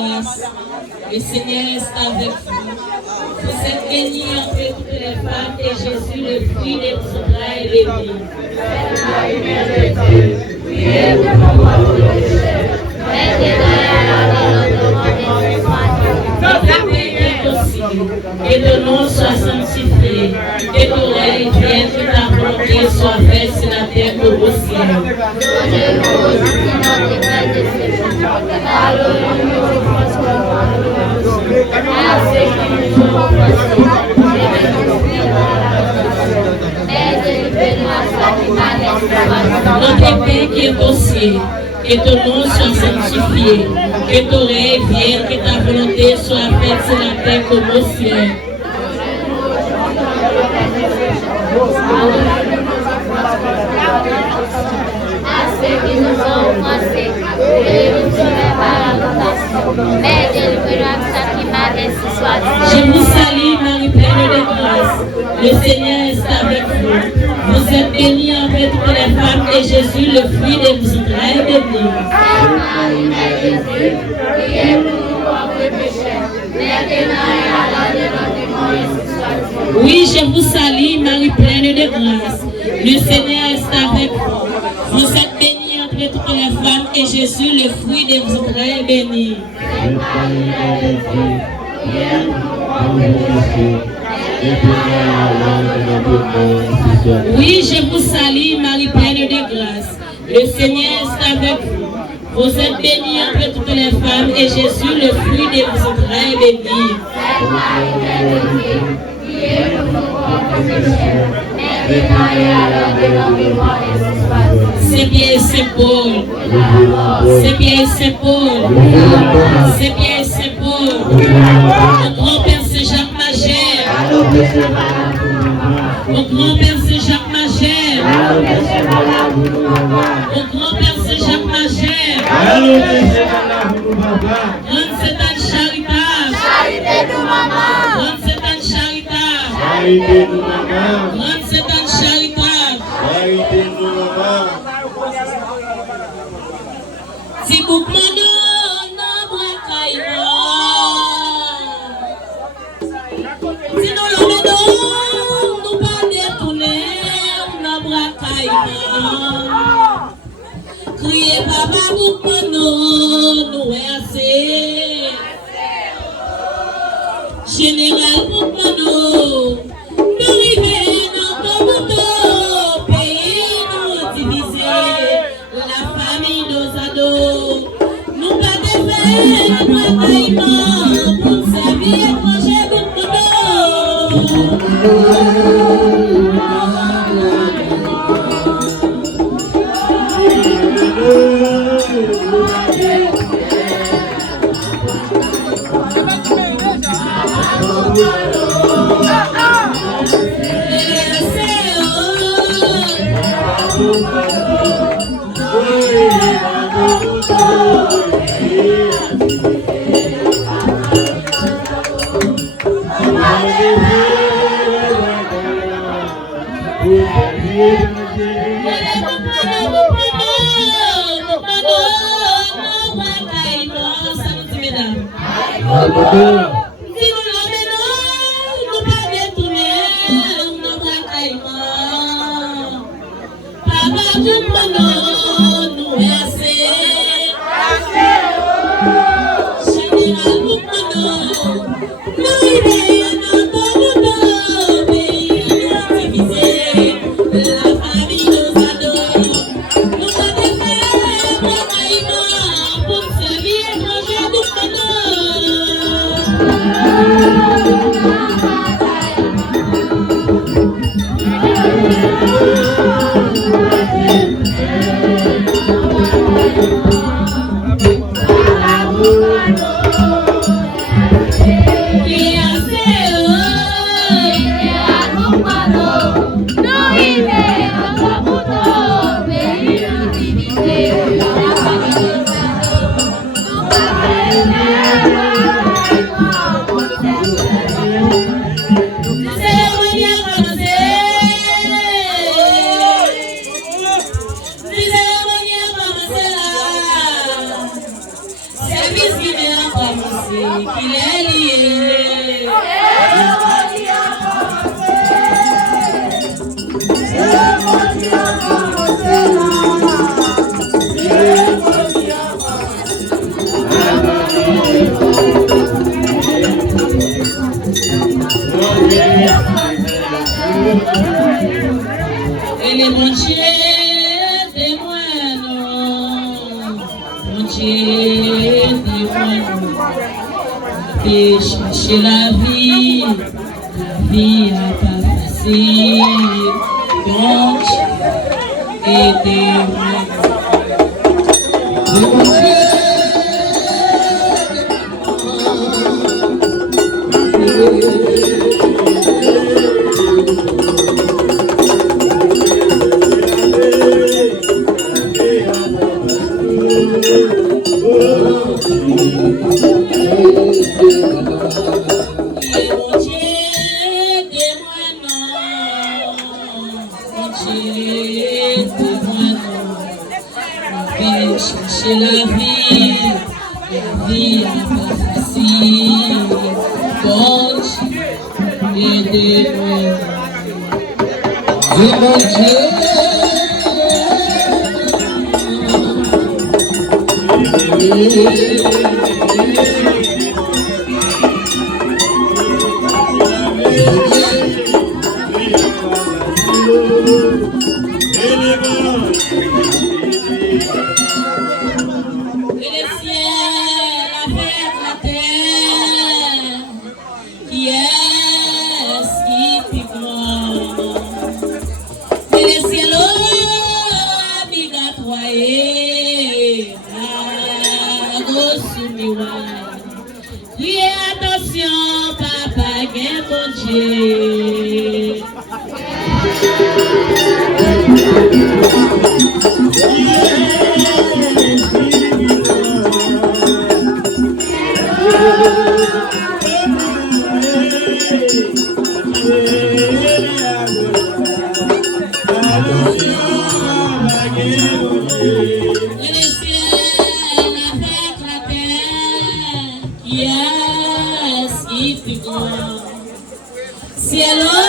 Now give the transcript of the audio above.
grâce. Le Seigneur est avec vous. Vous êtes bénie entre toutes les femmes et Jésus, le fruit de vos entrailles, est béni. Priez pour nous pauvres pécheurs, maintenant et à l'heure de notre mort. Notre Père qui est aux cieux, que ton nom soit sanctifié, que ton règne vienne, que ta volonté soit faite sur la terre comme au ciel. Donnez-nous aujourd'hui notre pain de ce jour. Pardonne-nous nos offenses comme nous pardonnons à ceux qui nous ont offensés. Et ne nous guide pas dans la tentation, mais délivre-nous à Satan. Notre Père qui est aux cieux, que ton nom soit sanctifié, que ton règne vienne, que ta volonté soit faite sur la terre comme au ciel. À ceux qui nous ont offensés, et nous sauver par la tentation, mais délivre-nous à Satan. Je vous salue, Marie pleine de grâce. Le Seigneur est avec vous. Vous êtes bénie entre toutes les femmes et Jésus, le fruit de vos entrailles, est béni. Sainte Marie, Mère de Dieu, priez pour nous pauvres pécheurs, maintenant et à l'heure de notre mort. Oui, je vous salue, Marie pleine de grâce. Le Seigneur est avec vous. Vous êtes bénie entre toutes les femmes et Jésus, le fruit de vos entrailles, est béni. Sainte Marie, Mère de Dieu, priez pour nous pauvres pécheurs, maintenant et à l'heure de notre mort. Oui, je vous salue, Marie pleine de grâce. Le Seigneur est avec vous. Vous êtes bénie entre toutes les femmes et Jésus, le fruit de vos entrailles, est béni. Sainte Marie, Mère de Dieu, priez pour nous pauvres pécheurs, maintenant et à l'heure de notre mort. C'est bien Saint Paul. C'est bien Saint Paul. C'est bien Saint Paul. Mon grand-père c'est Jacques Magère. Mon grand-père c'est Jacques Magère. Mon grand-père c'est Jacques Magère. Grande Satan Charita. Charité-nous, maman. Grande Satan Charita. Grande Satan Charita. Si vous prenez un bracaïma, si nous le mettons, nous pas détourner un bracaïma. Criez papa pour nous, nous est assez. Général pour nous, nous vivons dans notre pays, nous diviser. La famille nos ados, nous pas de faire un travaillement pour servir étranger de Si nous l'amenons, nous pas détourner nos bracaillements. Papa, vous prenons, nous assez. Général, vous prenons, nous vivons dans notre pays, nous diviser. La famille nos ados, nous pas de faire bracaillements pour servir étranger du prenons. qu'il est lié. Et les mon Dieu témoin, mon Dieu témoin, et chercher la vie à pas facile, donc aidez-moi. Mon Dieu chercher la vie à pas facile, donc aidez-moi. Mon Dieu. Priez attention, papa, gain bon Dieu. Cielo